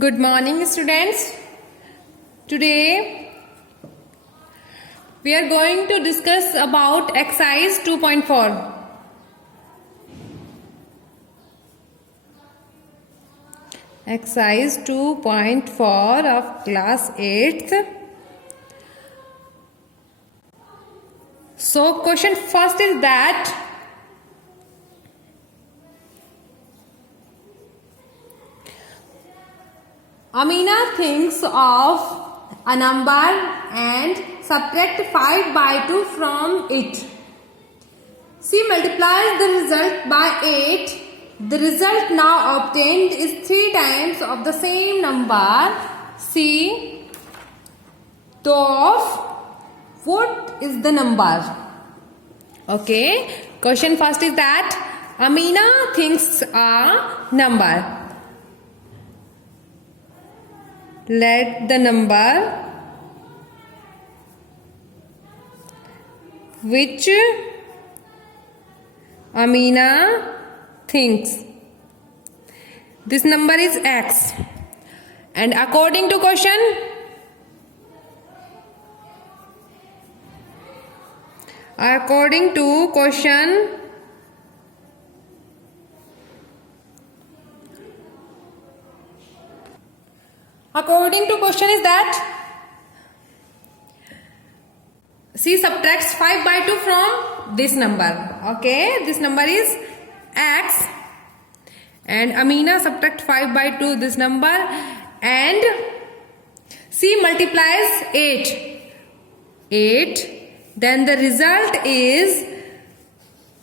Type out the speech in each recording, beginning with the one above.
Good morning, students. Today we are going to discuss about exercise 2.4. Exercise 2.4 of class 8th. So, question first is that Amina thinks of a number and subtract 5 by 2 from it. She multiplies the result by 8. The result now obtained is 3 times of the same number. See, of what is the number? Okay, question first is that Amina thinks a number. Let the number which Amina thinks, this number is x, and according to question, is that she subtracts 5 by 2 from this number. Okay, this number is x, and Amina subtract 5 by 2 this number, and she multiplies 8. Then the result is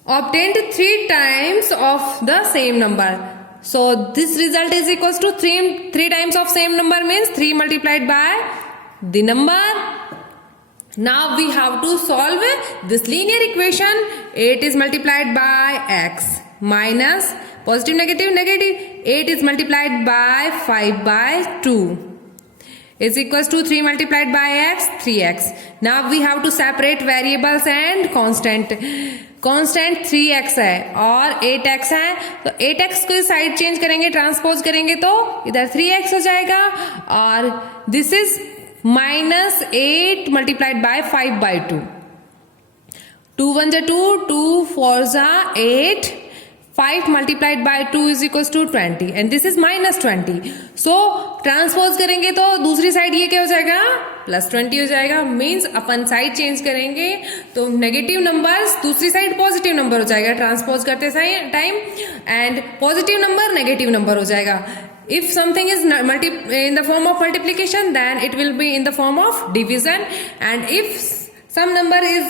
obtained 3 times of the same number. So this result is equals to 3 times of same number means 3 multiplied by the number. Now we have to solve this linear equation. 8 is multiplied by x minus positive negative 8 is multiplied by 5 by 2 is equals to 3 multiplied by x 3x. Now we have to separate variables and constant 3x है और 8x है, तो 8x को side change करेंगे, transpose करेंगे तो इधर 3x हो जाएगा, और this is minus 8 multiplied by 5 by 2. 2 1 जा 2, 2 4 जा 8, 5 multiplied by 2 is equals to 20 and this is minus 20. So transpose करेंगे तो दूसरी साइड ये क्या हो जाएगा, प्लस 20 हो जाएगा. मीन्स अपन साइड चेंज करेंगे तो नेगेटिव नंबर्स दूसरी साइड पॉजिटिव नंबर हो जाएगा ट्रांसपोज करते time, and positive number negative number हो जाएगा. If something is in the form of multiplication, then it will be in the form of division, and if some number is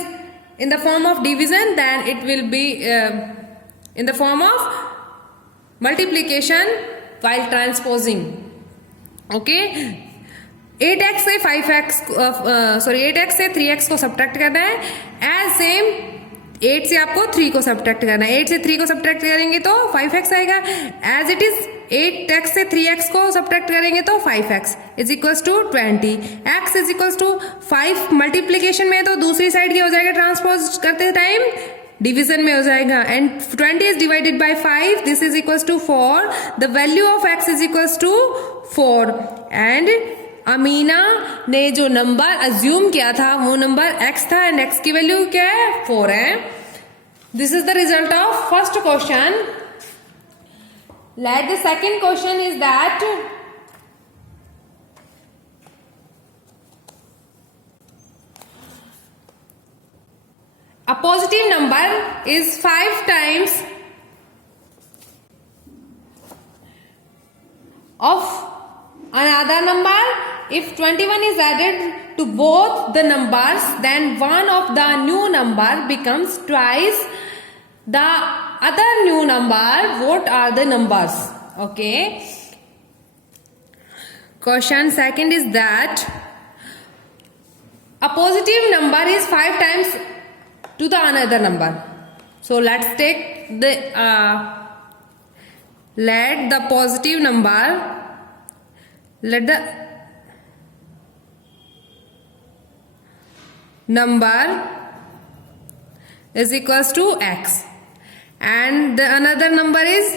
in the form of division, then it will be in the form of multiplication while transposing. Okay, 8x से 8x से 3x को subtract करना है. As same 8 से आपको 3 को subtract करना है. 8 से 3 को सब्ट्रैक्ट करेंगे तो 5x आएगा. एज इट इज 8x से 3x को सब्ट्रैक्ट करेंगे तो 5x is equals to 20. x is equals to 5 multiplication में, तो दूसरी साइड क्या हो जाएगा ट्रांसपोज करते टाइम डिवीजन में हो जाएगा, and 20 is divided by 5, this is equals to 4. The value of x is equals to 4, and Amina ने जो नंबर अज्यूम किया था वो नंबर x था, एंड x की वैल्यू क्या है 4 है. This is the result of first question. Let the second question is that a positive number is 5 times of another number. If 21 is added to both the numbers, then one of the new number becomes twice the other new number. What are the numbers? Okay. Question second is that a positive number is 5 times to the another number. So let's take the let the positive number, let the number is equals to x, and the another number is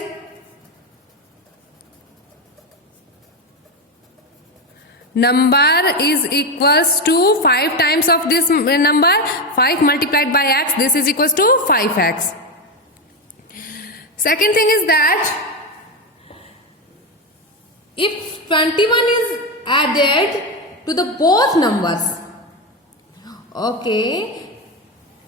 number is equals to 5 times of this number. 5 multiplied by x, this is equals to 5x. Second thing is that if 21 is added to the both numbers, okay,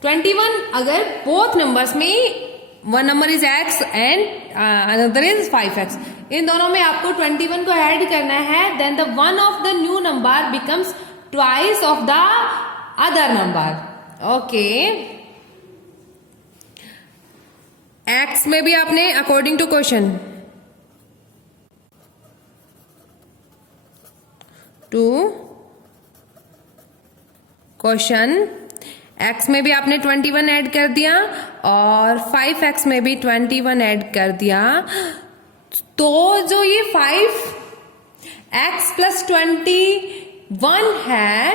21 अगर both numbers में one number is x and another is 5x, इन दोनों में आपको 21 को add करना है, then the one of the new number becomes twice of the other number. Okay, x में भी आपने according to question x में भी आपने 21 ऐड कर दिया और 5x में भी 21 ऐड कर दिया, तो जो ये 5x प्लस 21 है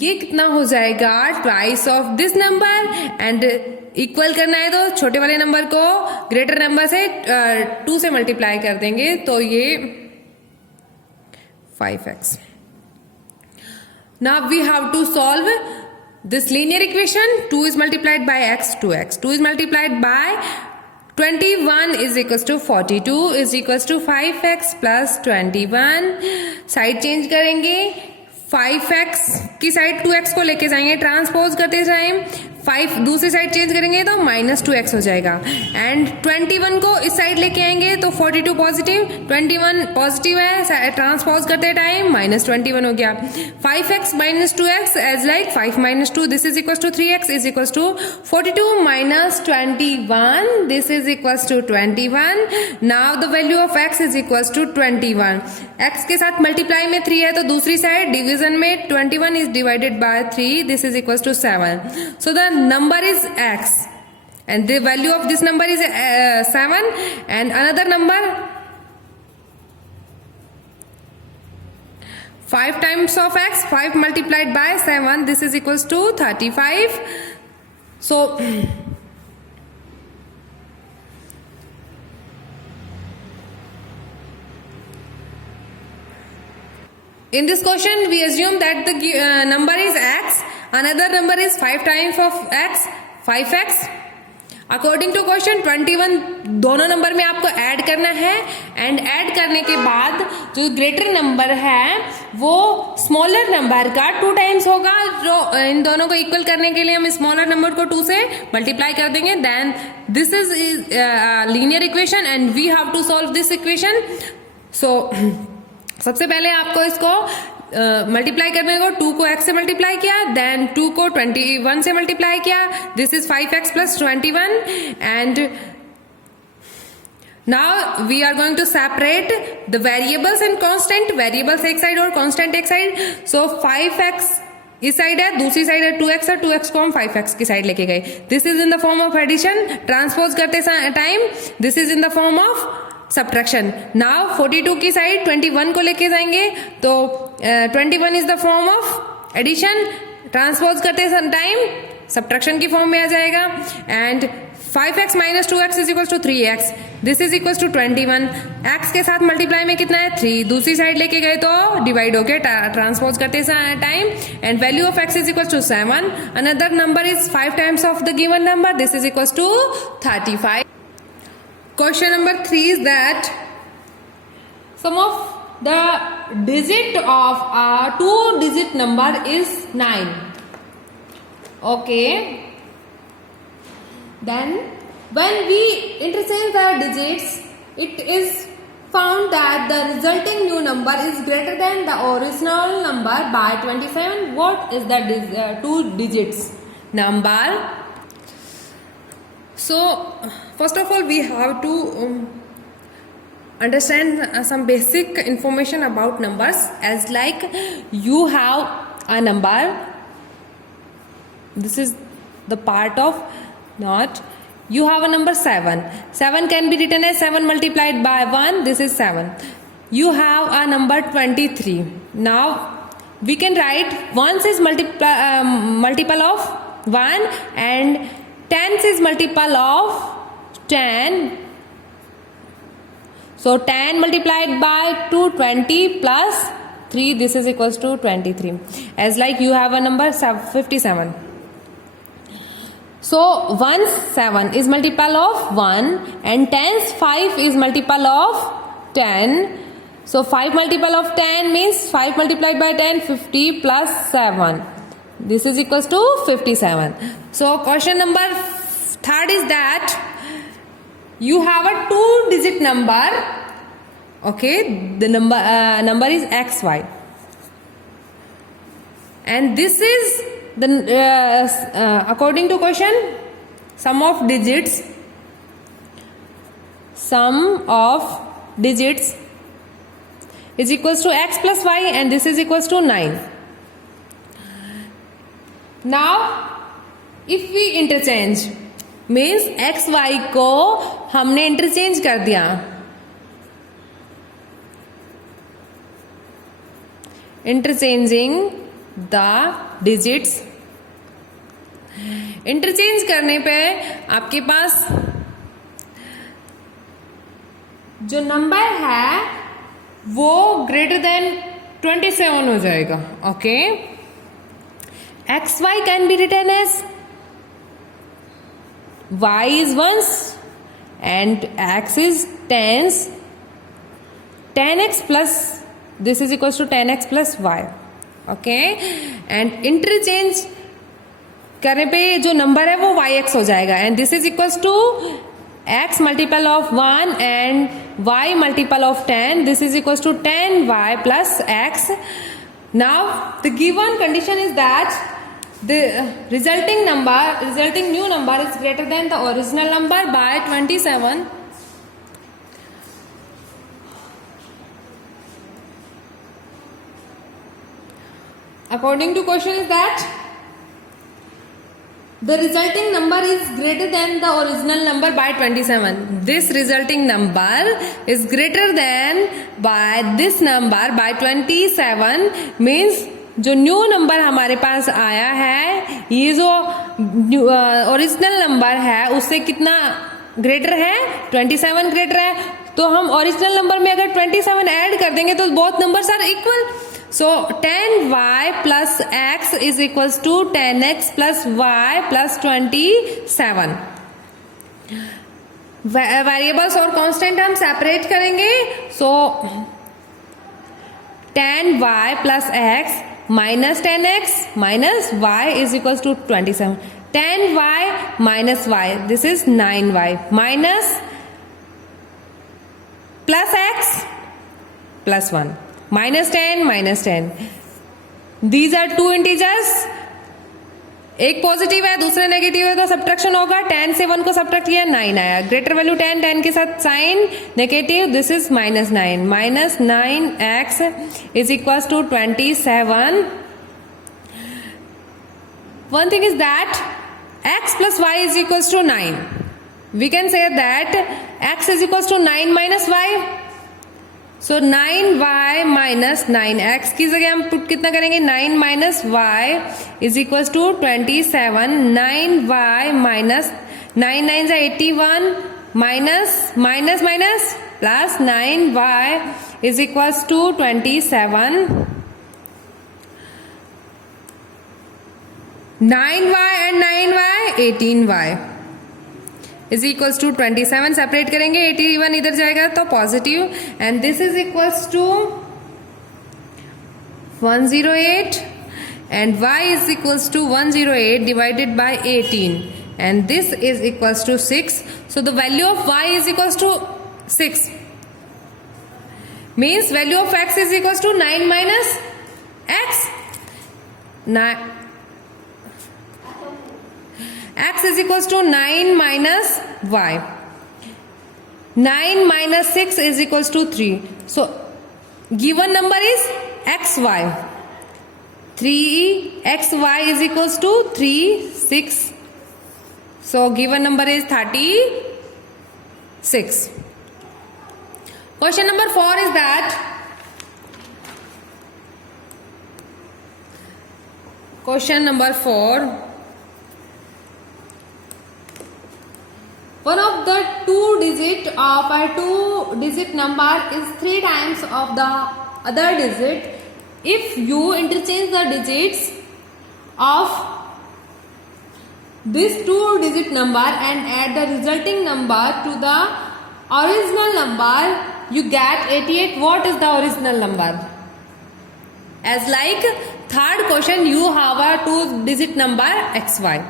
ये कितना हो जाएगा, twice of this number, and equal करना है तो छोटे वाले नंबर को ग्रेटर नंबर से 2 से मल्टीप्लाई कर देंगे, तो ये 5x. Now we have to solve this linear equation. 2 is multiplied by x, 2x. 2 is multiplied by 21 is equals to 42 is equals to 5x plus 21. Side change करेंगे, 5x की side 2x को लेके जाएंगे, transpose करते time 5 दूसरी side change करेंगे तो -2x हो जाएगा, एंड 21 को इस साइड लेके आएंगे तो 42 पॉजिटिव, 21 पॉजिटिव है, ट्रांसपोज करते टाइम -21 हो गया. 5x minus 2x as like 5 minus 2, this is equals to 3x is equals to 42 minus 21, this is equals to 21. Now the value of x is equals to 21. x के साथ multiply में 3 है तो दूसरी side division में 21 is divided by 3, this is equals to 7. So the number is x and the value of this number is 7, and another number 5 times of x, 5 multiplied by 7, this is equals to 35. So in this question we assume that the number is x, another number is 5 times of x, 5x. According to question 21 दोनों number में आपको add करना है, and add करने के बाद जो greater number है वो स्मॉलर नंबर का 2 टाइम्स होगा, जो इन दोनों को इक्वल करने के लिए हम स्मॉलर नंबर को 2 से मल्टीप्लाई कर देंगे, then this is linear equation and we have to solve this equation. So सबसे पहले आपको इसको मल्टीप्लाई करने को 2 को x से मल्टीप्लाई किया, देन 2 को 21 से मल्टीप्लाई किया, this is 5x plus 21, and now we are going to separate the variables and constant, variables एक साइड और कांस्टेंट एक साइड. सो 5x इस साइड है, दूसरी साइड है 2x और 2x को हम 5x की साइड लेके गए. This is in the form of addition, transpose करते time this is in the form of subtraction. Now 42 की साइड 21 को लेके जाएंगे तो 21 is the form of addition, transpose करते टाइम सब्ट्रैक्शन की फॉर्म में आ जाएगा, and 5x minus 2x is equals to 3x, this is equals to 21. x के साथ मल्टीप्लाई में कितना है 3, दूसरी साइड लेके गए तो डिवाइड होके ट्रांसपोज करते time, and value of x is equals to 7. Another number is 5 times of the given number, this is equals to 35. Question number 3 is that sum of the digit of a 2-digit number is 9. Okay. Then when we interchange the digits, it is found that the resulting new number is greater than the original number by 27. What is the 2 digits number? So first of all we have to understand some basic information about numbers, as like you have a number, this is the part of not, you have a number 7. 7 can be written as 7 multiplied by 1, this is 7. You have a number 23. Now we can write 1 is multiple of 1 and 10 is multiple of 10. So 10 multiplied by 220 plus 3, this is equals to 23. As like you have a number 57. So 1 7 is multiple of 1 and 10's 5 is multiple of 10. So 5 multiple of 10 means 5 multiplied by 10, 50 plus 7. This is equals to 57. So question number third is that you have a 2-digit number. Okay, the number is xy, and this is the according to question, sum of digits is equals to x plus y, and this is equals to 9. Now if we interchange means x y को हमने interchange कर दिया, interchanging the digits, interchange करने पे आपके पास जो number है वो ग्रेटर देन 27 हो जाएगा. Okay, X Y can be written as y is ones and x is tens, 10x plus this is equals to 10x plus y. Okay, and interchange करने पे जो नंबर है वो yx हो जाएगा, and this is equals to x multiple of 1 and y multiple of 10. This is equals to 10y plus x. Now the given condition is that the resulting new number is greater than the original number by 27. According to question is that the resulting number is greater than the original number by 27. This resulting number is greater than by this number by 27 means जो new number हमारे पास आया है, ये जो original number है उससे कितना greater है, 27 ग्रेटर है. तो हम ओरिजिनल नंबर में अगर 27 ऐड कर देंगे तो both numbers are equal. So 10y plus x is equals to 10x plus y plus 27. Variables और कांस्टेंट हम सेपरेट करेंगे. So 10y plus x minus 10x minus y is equals to 27. 10y minus y, this is 9y minus plus x plus 1 minus 10 minus 10. These are two integers, एक positive है दूसरा negative है तो subtraction होगा. 10 से 1 को subtract किया 9 आया. ग्रेटर वैल्यू 10, 10 के साथ sign negative, this is minus 9. Minus 9x is equals to 27. One thing is that x plus y is equals to 9. We can say that x is equals to 9 minus y. So 9y minus 9x की जगह हम put कितना करेंगे, 9 minus y is equals to 27. 9y minus 9 9 जा 81 minus minus minus plus 9y is equals to 27. 9y and 9y 18y is equals to 27. Separate करेंगे 81 इधर जाएगा तो positive, and this is equals to 108 and y is equals to 108 divided by 18 and this is equals to 6. So the value of y is equals to 6 means value of x is equals to 9 minus x. X is equals to 9 minus y. 9 minus 6 is equals to 3. So given number is xy. 3xy is equals to 3 6. So given number is 36. Question number 4 is that question number 4, one of the two-digit of a two-digit number is 3 times of the other digit. if you interchange the digits of this 2-digit number and add the resulting number to the original number, you get 88. What is the original number? As like third question, you have a 2-digit number xy.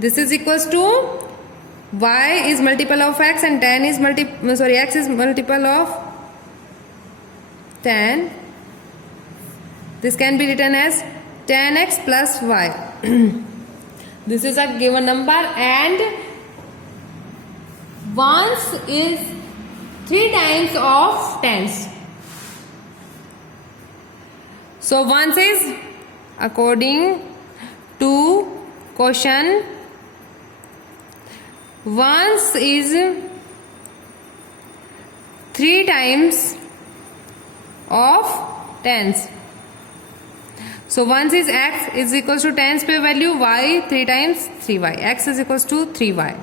This is equals to y is multiple of x and x is multiple of 10. This can be written as 10x plus y. This is a given number, and ones is 3 times of tens. So ones is, according to question, ones is 3 times of tens. So ones is x is equals to tens पे value, y 3 times 3y, x is equals to 3y.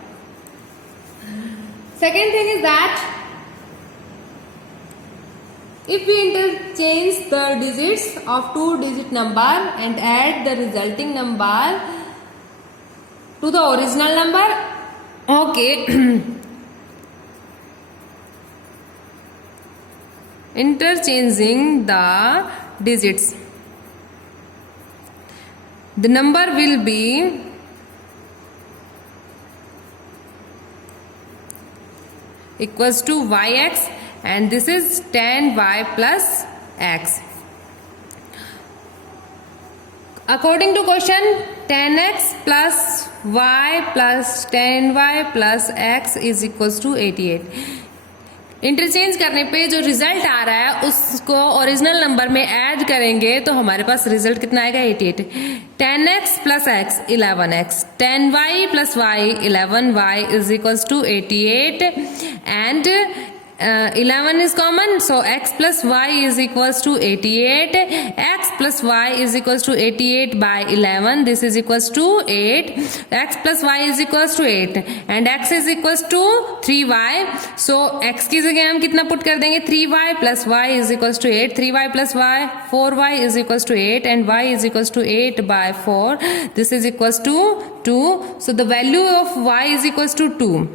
Second thing is that if we interchange the digits of 2-digit number and add the resulting number to the original number, okay. Interchanging the digits, the number will be equals to yx, and this is 10y plus x. According to question, 10x plus y plus 10y plus x is equals to 88. Interchange करने पे जो result आ रहा है उसको original number में add करेंगे तो हमारे पास रिजल्ट कितना आएगा 88. 10x plus x 11x, 10y plus y 11y is equals to 88, and 11 is common, so x plus y is equals to 88. X plus y is equals to 88 by 11. This is equals to 8. X plus y is equals to 8 and x is equals to 3y. So x की जगह हम कितना put कर देंगे 3y plus y is equals to 8. 3y plus y 4y is equals to 8 and y is equals to 8 by 4. This is equals to 2. So the value of y is equals to 2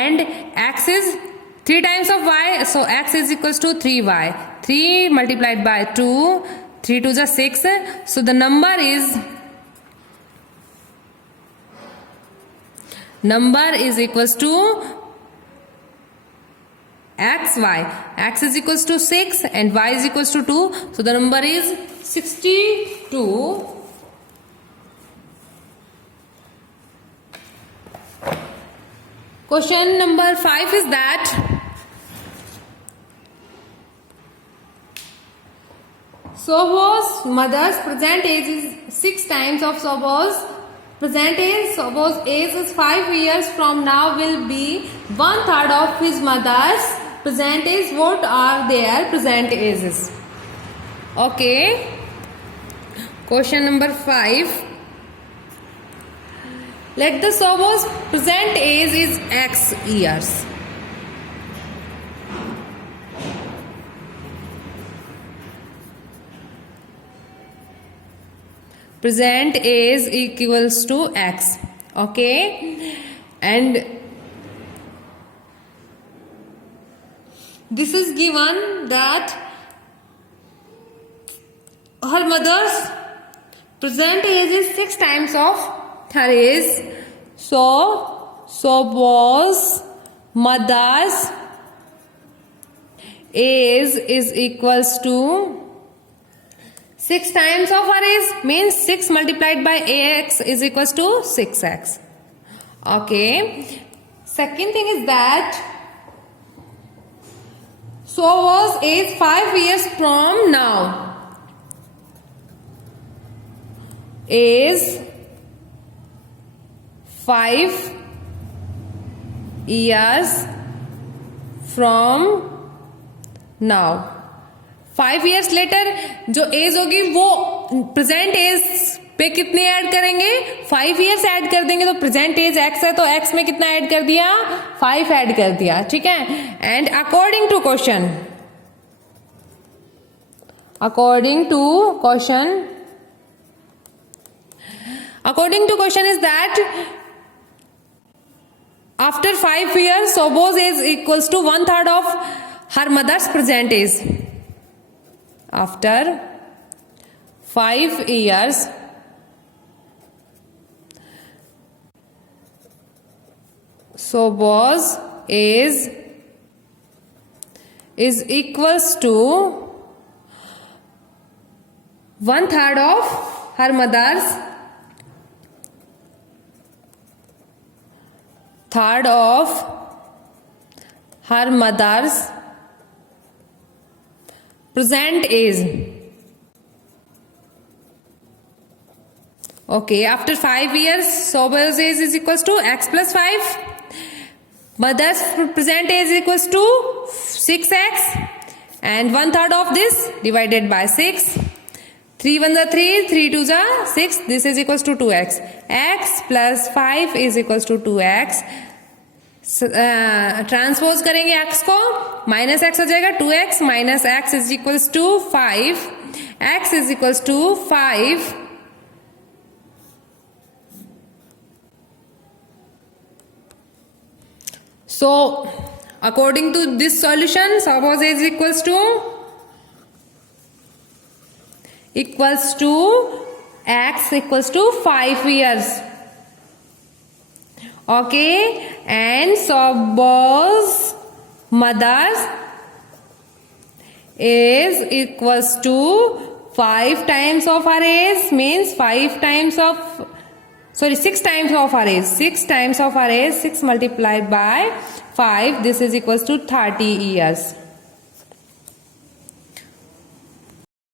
and x is 3 times of y, so x is equals to 3y. 3 multiplied by 2, 3 to the 6. So the number is equals to xy. X is equals to 6 and y is equals to 2. So the number is 62. Question number 5 is that Sobo's mother's present age is 6 times of Sobo's present age. Sobo's age is 5 years from now will be 1/3 of his mother's present age. What are their present ages? Okay. Question number 5. Let the Sobo's present age is x years. Present age equals to x. Okay. And this is given that her mother's present age is 6 times of her age. So Sobo's mother's age is equals to 6 times of her age, means 6 multiplied by ax is equals to 6x. Okay. Second thing is that Sobo's age 5 years from now is 5 years from now. 5 years later जो as होगी वो present as पे कितने add करेंगे 5 years add कर देंगे. तो present as x है तो x में कितना ऐड कर दिया 5 ऐड कर दिया. ठीक है. And according to According to question is that after 5 years, Sobo's age equals to 1/3 of her mother's present age. After 5 years, Sobo's age is equals to 1/3 of her mother's present age. Okay, after 5 years, Sobo's age is equals to x plus 5. Mother's present age is equals to 6x, and 1/3 of this divided by 6. 3 1 are 3, 3 2 are 6. This is equals to 2x. X plus 5 is equals to 2x. Transpose करेंगे x को, minus X हो जाएगा 2x minus X is equals to 5. x is equals to 5. So according to this solution, Sobo's age equals to x equals to 5 years. Okay, and Sobo's mother's age equals to 5 times of her age, means 6 times of her age. 6 times of her age, 6 multiplied by 5, this is equals to 30 years.